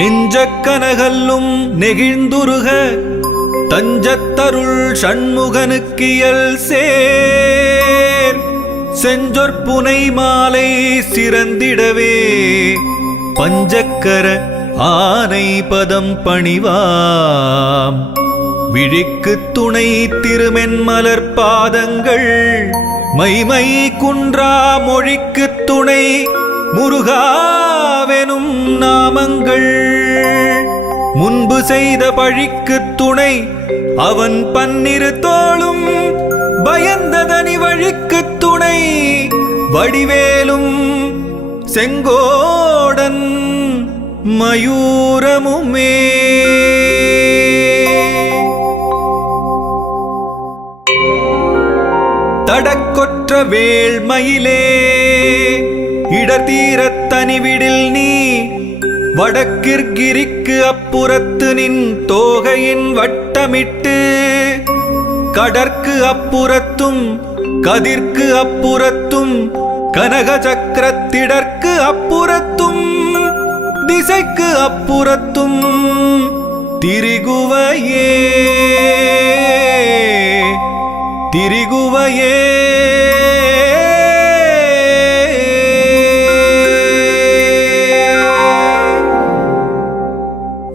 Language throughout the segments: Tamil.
நெஞ்சக்கனகல்லும் நெகிழ்ந்துருக தஞ்சத்தருள் சண்முகனுக்கியல் சேர். செஞ்சொற்புனை மாலை சிறந்திடவே பஞ்சக்கர ஆனை பதம் பணிவாம். விழிக்கு துணை திருமென்மலர் பாதங்கள் மைமை குன்றா மொழிக்கு துணை முருகாவெனும் நாமங்கள். முன்பு செய்த பழிக்கு துணை அவன் பன்னிரு தோளும் பயந்ததனி வழிக்கு துணை வடிவேலும் செங்கோடன் மயூரமுமே. தடக்கொற்ற வேள்மயிலே இடத்தீரத் தனிவிடில் நீ. வடக்கிற்கிரிக்கு அப்புறத்து நின் தோகையின் வட்டமிட்டு. கடற்கு அப்புறத்தும் கதிர்க்கு அப்புறத்தும் கனக சக்கரத்திடற்கு அப்புறத்தும் திசைக்கு அப்புறத்தும் திரிகுவையே. திரிகுவையே.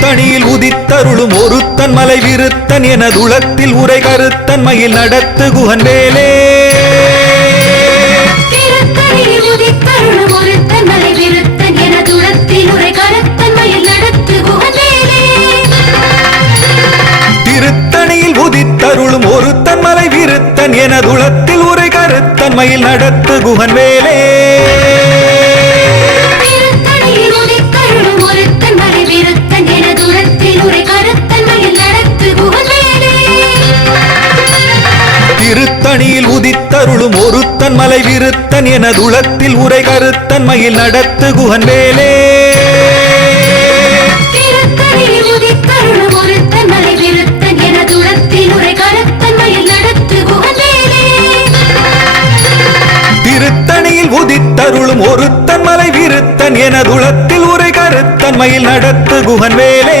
திருத்தணியில் உதித்தருளும் ஒருத்தன் மலை விருத்தன் எனதுளத்தில் உரை கருத்தன் மயில் நடத்து குகன் வேலே திருத்தணியில் உதித்தருளும் ஒருத்தன் மலை விருத்தன் உரை விருத்தன் எனதுளத்தில் உரை கருத்தன் மயில் நடத்து குகன் வேலே உதித்தருளும் ஒருத்தன் மலை விருத்தன் எனதுளத்தில் உரை கருத்தன் மயில் நடத்து குகன் வேலே திருத்தணியில் உதித்தருளும் ஒருத்தன் மலை விருத்தன் விருத்தன் எனதுளத்தில் உரை கருத்தன் மயில் நடத்து குகன் வேலே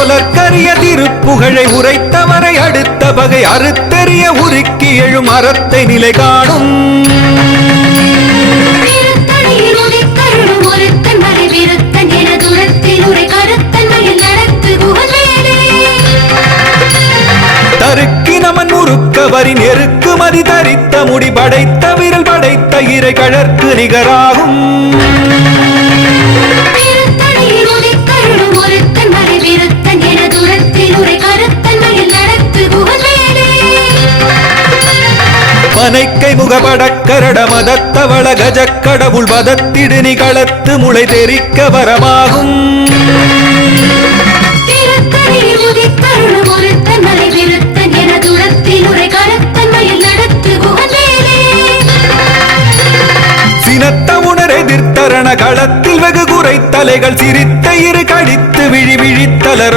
சொலற்கரிய திருப்புகழை உரைத்தவரை அடுத்த பகை அறுத்தெறிய உருக்கி எழும் அறத்தை நிலை காணும். தருக்கினமன் முறுக்க வரி நெருக்கு மதி தரித்த முடி படைத்த விரல் படைத்த இறை கழற்கு நிகராகும் மனைக்கை முகபடக்கரட மதத்தவள கஜக்கடவுள் வதத்திடு களத்து முளை தெரிக்க வரமாகும். சினத்த உணர் எதிர்த்தரண களத்தில் வெகு குறை தலைகள் சிரித்த இரு கடித்து விழி விழித்தலர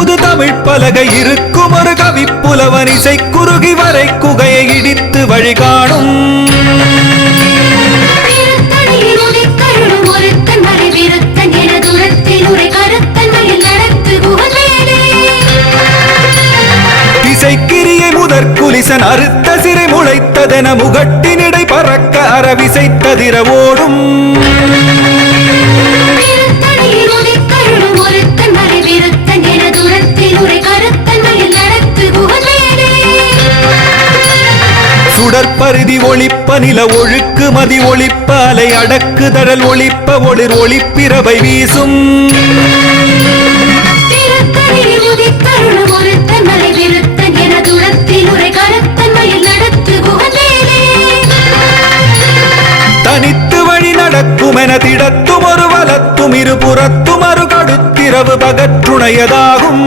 முது தமிழ் பலகை இருக்கும் ஒரு கவிப்புலவன் இசை குறுகி வரை குகையை இடித்து வழிகாணும் திசைக்கிரியை முதற் குலிசன் அறுத்த சிறை முளைத்ததென முகட்டினிடை பறக்க அறவிசைத்ததிர ஓடும். சுடற்பருதி ஒளிப்ப நில ஒழுக்கு மதி ஒளிப்ப அலை அடக்கு தழல் ஒளிப்ப ஒளிர் ஒளிப்பிரவை வீசும். தனித்து வழி நடக்கும் என திடத்தும் ஒரு வலத்தும் இருபுறத்தும் அரு கடுத்திரவு பகற்றுணையதாகும்.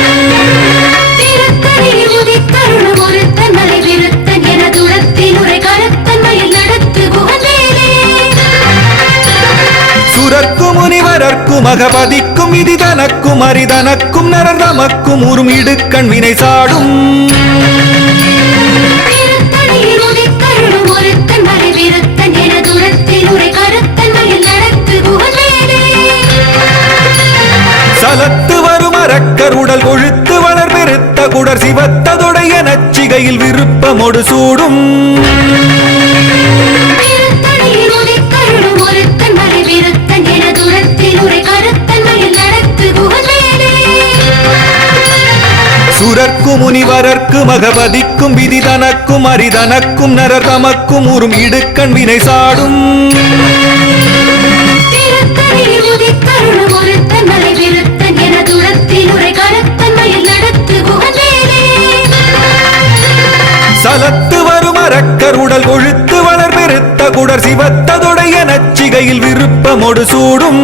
அகபதிக்கும் இதி தனக்கும் அரிதனக்கும் நரர் தமக்கும் உறும் இடுக்கண் வினை சாடும் சலத்து வரும் அரக்கர் உடல் கொழுத்து வளர் பெருத்த குடர் சிவத்ததொடைய நச்சிகையில் விருப்பமொடு சூடும். சுரர்க்கும் முனிவரர்க்கும் அகபதிக்கும் விதி தனக்கும் அரிதனக்கும் நரர் தமக்கும் உறும் இடுக்கண் வினை சாடும். சலத்து வரும் அரக்கர் உடல் கொழுத்து வளர் பெருத்த குடர் சிவத்ததொடைய நச்சிகையில் விருப்பமொடு சூடும்.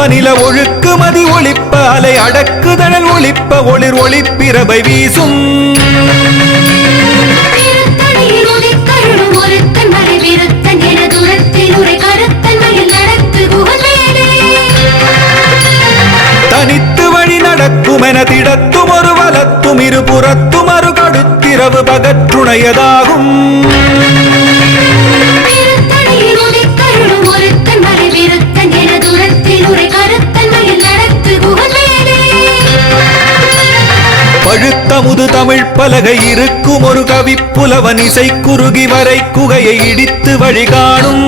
ஒழிப்ப நில ஒழுக்குமதி ஒழிப்ப அலை அடக்குதழல் ஒழிப்ப ஒளிர் ஒளிப்பிரபை வீசும். தனித்து வழி நடக்குமென திடத்தும் ஒரு வலத்தும் இருபுறத்தும் அரு பகற்றுணையதாகும். பழுத்தமுது தமிழ் பலகை இருக்கும் ஒரு கவிப்புலவன் இசை குறுகி வரை குகையை இடித்து வழிகாணும்.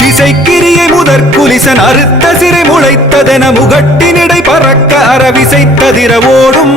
திசைக்கிரியை முதற் குலிசன் அறுத்த சிறை முளைத்ததென முகட்டினிடை பறக்க அரவிசைத்ததிர ஓடும்.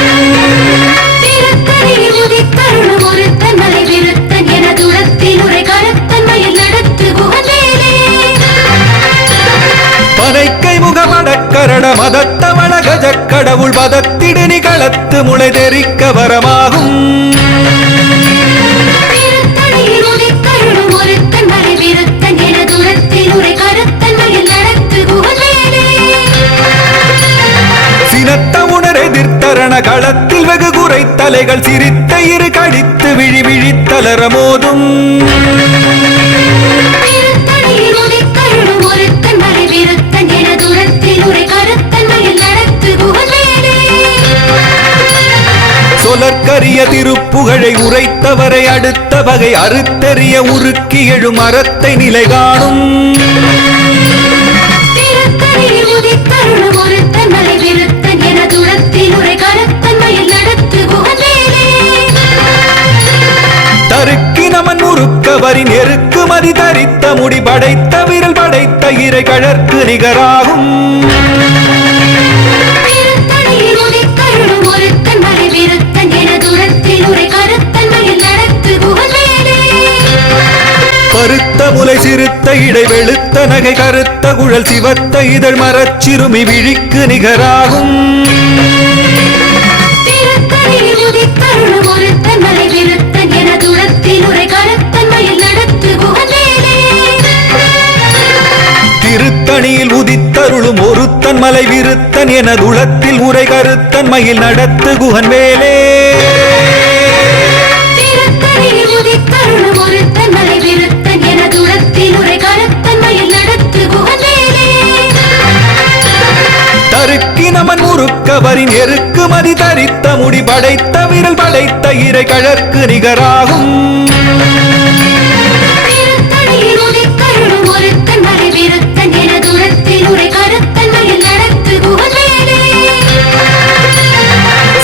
பனைக்கை முகமடக்கரட மதத்தவள கஜக் கடவுள் பதத்திடு நிகளத்து முளை தெரிக்க வரமாகும். சினத்த உணர் எதிர்த்தரண களத்தில் வெகு குறை தலைகள் சிரித்த இரு கடித்து விழி விழித்தலர மோதும். சொலற்கரிய திருப்புகழை உரைத்தவரை அடுத்த வகை அறுத்தெறிய உருக்கி எழும் அறத்தை நிலை காணும். திருத்தணியில் உதித்தருளும் ஒருத்தன் மலை விருத்தன் என துரத்தில் உரை கருத்தன் மயில் நடத்து குகவேலே தருக்கி நமன் முறுக்கவரி நெருக்கு மதி தரித்த முடி படைத்த விரல் படைத்த இறை கழற்கு நிகராகும். முலை சிறுத்த இடை வெளுத்த நகை கருத்த குழல் சிவத்த இதழ் மரச்சிறுமி விழிக்கு நிகராகும். திருத்தணியில் உதித்தருளும் ஒருத்தன் மலை விருத்தன் என துரத்தில் உரை கருத்தன் மயில் நடத்து குகவேலே திருத்தணியில் முறுக்கவரின் எருக்குமதி தரித்த முடி படைத்த விரல் படைத்த இறை கழற்கு நிகராகும்.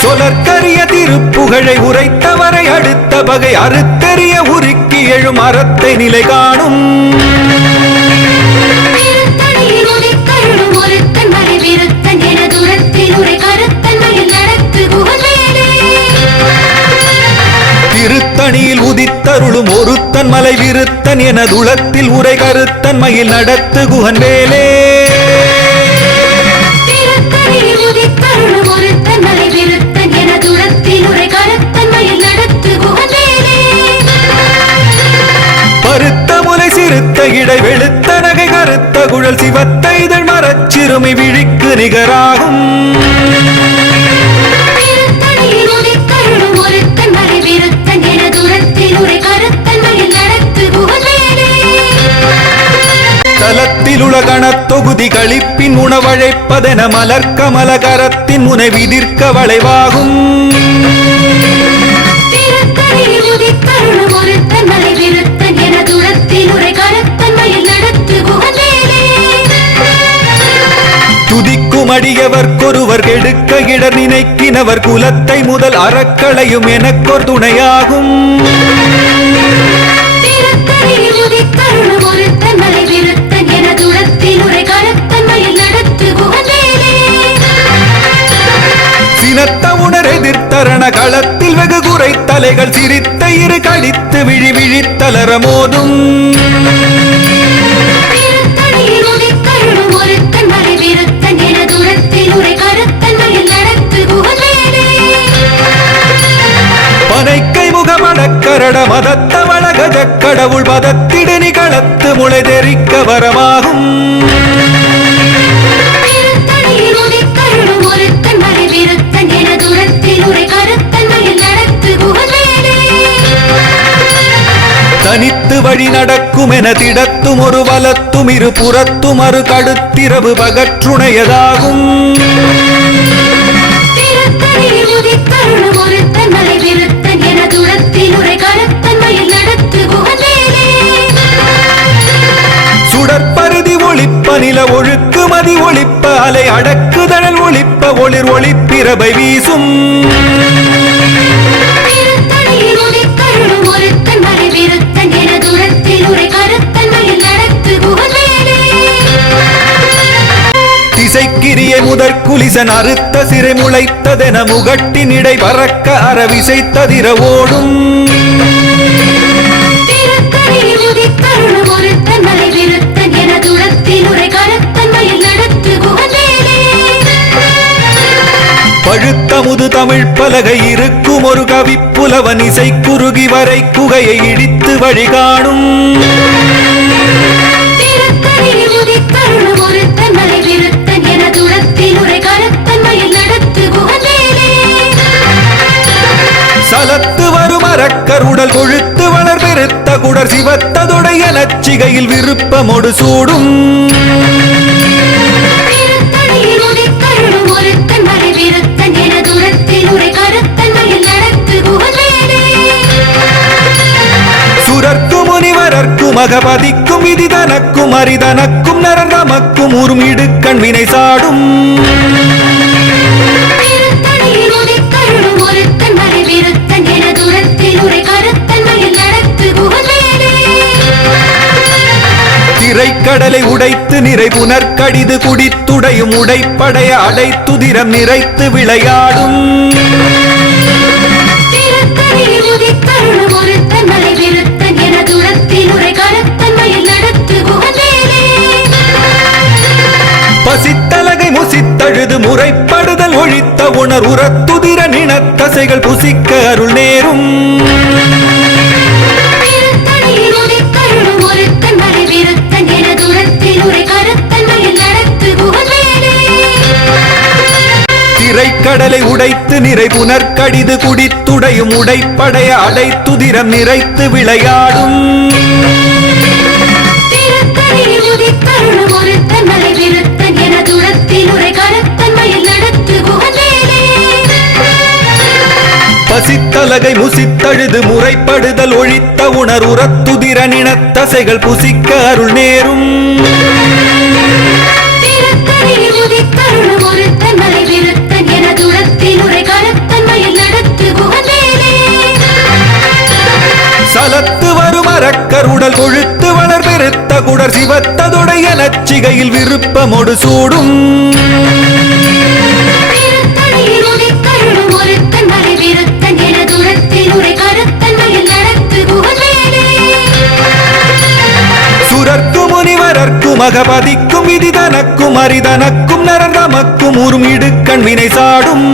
சொலற்கரிய திருப்புகழை உரைத்தவரை அடுத்த வகை அறுத்தெறிய உருக்கி எழும் அறத்தை நிலை காணும் திருத்தணியில் உதித்தருளும் ஒருத்தன் மலை. விருத்தன் என துளத்தில் உரை கருத்தன் மயில் நடத்து குகன் வேலே பருத்த முலை சிறுத்த இடை வெளுத்த நகை கருத்த குழல் சிவத்த இதழ் மரச்சிறுமி விழிக்கு நிகராகும். தலத்தில் உலகணத் தொகுதி கழிப்பின் உணவழைப்பதென மலர்க்கமலகரத்தின் முனை விதிர்க்க வளைவாகும். திருத்தணியில் உதித்தருளும் துதிக்கும் அடியவர்க்கொருவர் கெடுக்க இடர் நினைக்கினவர் குலத்தை முதல் அறக்களையும் எனக்கொரு துணையாகும். சரண களத்தில் வெகு குறை தலைகள் சிரித்த இரு கழித்து விழி விழித்தளர மோதும். பனைக்கை முகமடக்கரட மதத்தவள கஜக்கடவுள் மதத்திடு நிகழத்து முளை தெரிக்க வரமாகும். தனித்து வழி நடக்கும் என திடத்தும் ஒரு வலத்தும் இரு புறத்தும் அரு கடுத்திரவு பகற்றுணையதாகும். சுடற்பருதி ஒளிப்ப நில ஒழுக்கு மதி ஒளிப்ப அலை அடக்குதழல் ஒளிப்ப ஒளிர் ஒளிப்பிரபை வீசும். முதற் குலிசன் அறுத்த சிறை முளைத்ததென முகட்டின் இடை பறக்க அறவிசைத்ததிர ஓடும். திருத்தணியில் உதித்தருளும் ஒருத்தன் மலை விருத்தன் என தூரத்தில் உரை கருத்தன் மயில் நடத்து குகவேலே பழுத்த முது தமிழ் பலகை இருக்கும் ஒரு கவிப்புலவன் இசை குறுகி வரை குகையை இடித்து வழி நடத்து குகவேலே சுரர்க்கு முனிவரர்க்கும் மகபதிக்கும் விதி தனக்கும் அரிதனக்கும் நரந்தமக்கும் உறும் இடுக்கண் வினை சாடும். கடலை உடைத்து நிறை புனர்கடிது குடித்துடையும் உடைப்படைய அடைத்துதிரம் நிறைத்து விளையாடும். நிறை புனர்கடிது குடித்துடையும் உடைப்படைய அடைத்துதிரம் நிறைத்து விளையாடும். பசித்தலகை முசித்தழுது முறைப்படுதல் ஒழித்த உணர் உரத்துதிர நினத்தசைகள் புசிக்க அருள் நேரும். விருத்தன் என தூரத்தில் சலத்து வரும் அரக்கருடல் கொழுத்து வளர் பெருத்த குடர் சிவத்ததுடைய நச்சிகையில் விருப்பமொடு சூடும். முனிவரர்க்கும் மகபதிக்கும் விதி தனக்கும் அரிதனக்கும் நரந்தமக்கும் உறும் இடுக்கண் வினை சாடும்.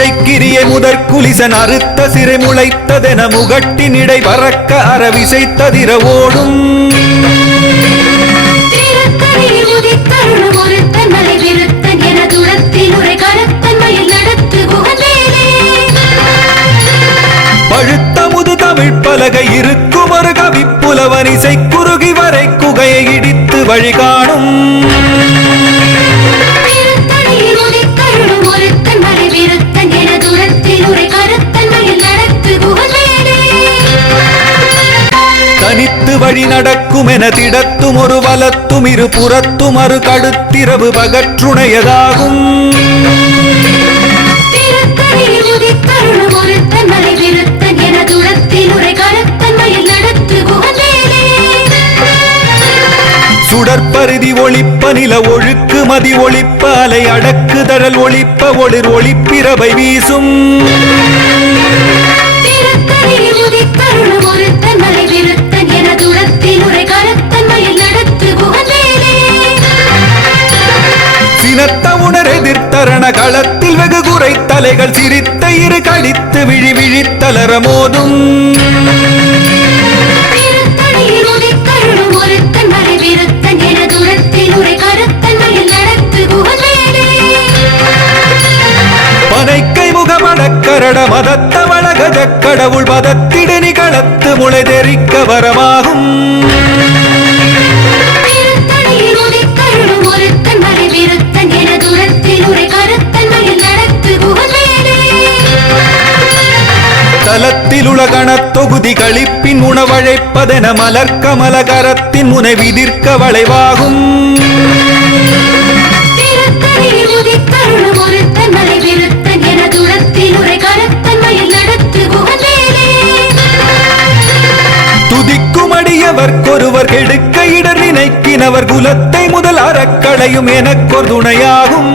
திசைக்கிரிய முதற் குலிசன் அறுத்த சிறை முளைத்ததென முகட்டின் இடை பறக்க அறவிசைத்ததிர ஓடும். திருத்தணியில் உதித்தருளும் ஒருத்தன் மலை விருத்தன் என தூரத்தில் உரை கருத்தன் மயில் நடத்து குகவேலே பழுத்த முது தமிழ் பலகை இருக்கும் ஒரு கவிப்புலவன் இசை குறுகி வரை குகையை இடித்து வழி தனித்து வழி நடக்கும் என திடத்தும் ஒரு வலத்தும் இரு புறத்தும் அரு கடுத்திரவு பகற்றுணையதாகும். சுடற்பருதி ஒளிப்ப நில ஒழுக்கு மதி ஒளிப்ப அலை அடக்குதழல் ஒளிப்ப ஒளிர் ஒளிப்பிரவை வீசும். திருத்தணியில் உதித்தருளும் ஒருத்தன் எதிர்த்தரண களத்தில் வெகு குறை தலைகள் சிரித்த இரு கடித்து விழி விழித்தலர மோதும். பனைக்கை முகமடக்கரட மதத்த வளகஜ கடவுள் மதத்திடுனி களத்து முளை தெரிக்க வரமாகும். உலகணத் தொகுதி களிப்பின் உணவழைப்பதென மலர் கமலகரத்தின் முனை விதிர்க்க வளைவாகும். திருத்தணியில் உதித்தருளும் ஒருத்தன் மலை விருத்தன் என துரத்தில் உரை கருத்தன் மயில் நடத்து குகவேலே துதிக்கும் அடியவர்க்கொருவர் கெடுக்க இடர் நினைக்கினவர் குலத்தை முதல் அறக்களையும் எனக்கொரு துணையாகும்.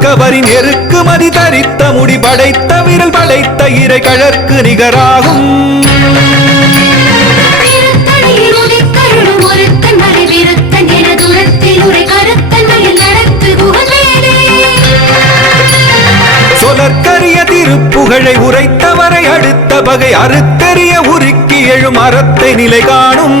தருக்கினமன் முறுக்கவரின் எருக்கு மதி தரித்த முடி படைத்த விரல் படைத்த இறை கழற்கு நிகராகும். சொலற்கரிய திருப்புகழை உரைத்தவரை அடுத்த பகை அறுத்தெறிய உருக்கி எழும் அறத்தை நிலை காணும்.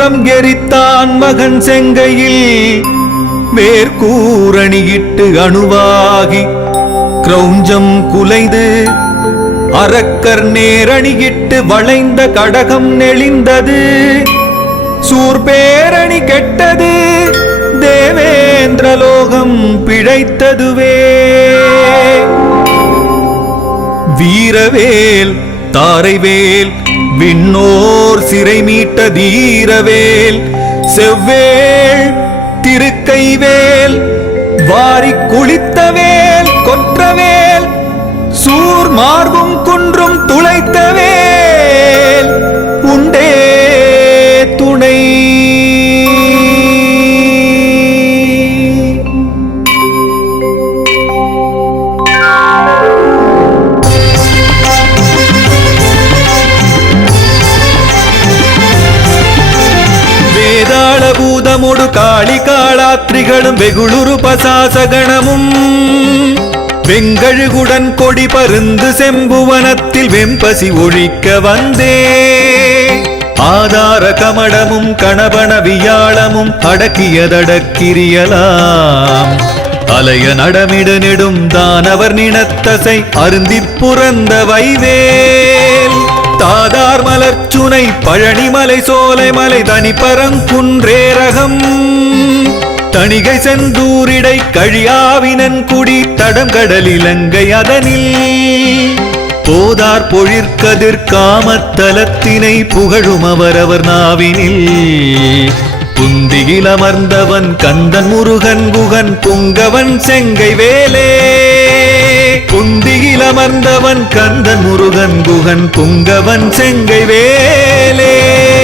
தேரணியிட்டு புறம் மகன் செங்கையில் வேர்க்கூரணியிட்டு அணுவாகி கிரௌஞ்சம் குலைந்து அரக்கர் நேரணியிட்டு வளைந்த கடகம் நெளிந்தது. சூர்பேரணி கெட்டது தேவேந்திரலோகம் பிழைத்ததுவே. வீரவேல் தாரைவேல் விண்ணோர் சிறை மீட்ட தீரவேல் செவ்வேள் திருக்கைவேல் வாரி குளித்தவேல் கொற்றவேல் சூர் மார்பும் குன்றும் துளைத்தவேல். வேதாள பூதமுடு காளி காளாத்ரிகளும் வெகுளுரு பசாசகணமும் வெங்கழுகுடன் கொடி பருந்து செம்புவனத்தில் வெம்பசி ஒழிக்க வந்தே ஆதார கமடமும் கணபன வியாழமும் அடக்கியதடக்கிரியலாம் அலைய நடமிடு நெடும் தானவர் நினத்தசை அருந்திப் புறந்த வைவேல் தாதார் மலர்ச்சுனை பழனிமலை சோலைமலை தனிப்பரங்குன்றேரகம் தணிகை செந்தூரிடை கழியாவினன் குடி தடம் கடல் இலங்கை அதனில். போதார் பொழிற்கதிர் காமத்தலத்தினை புகழும் அவரவர் நாவினில். புந்தியில் அமர்ந்தவன் கந்தன் முருகன் குகன் புங்கவன் செங்கை வேலே. குந்தியில் அமர்ந்தவன் கந்தன் முருகன் குகன் புங்கவன் செங்கை வேலே.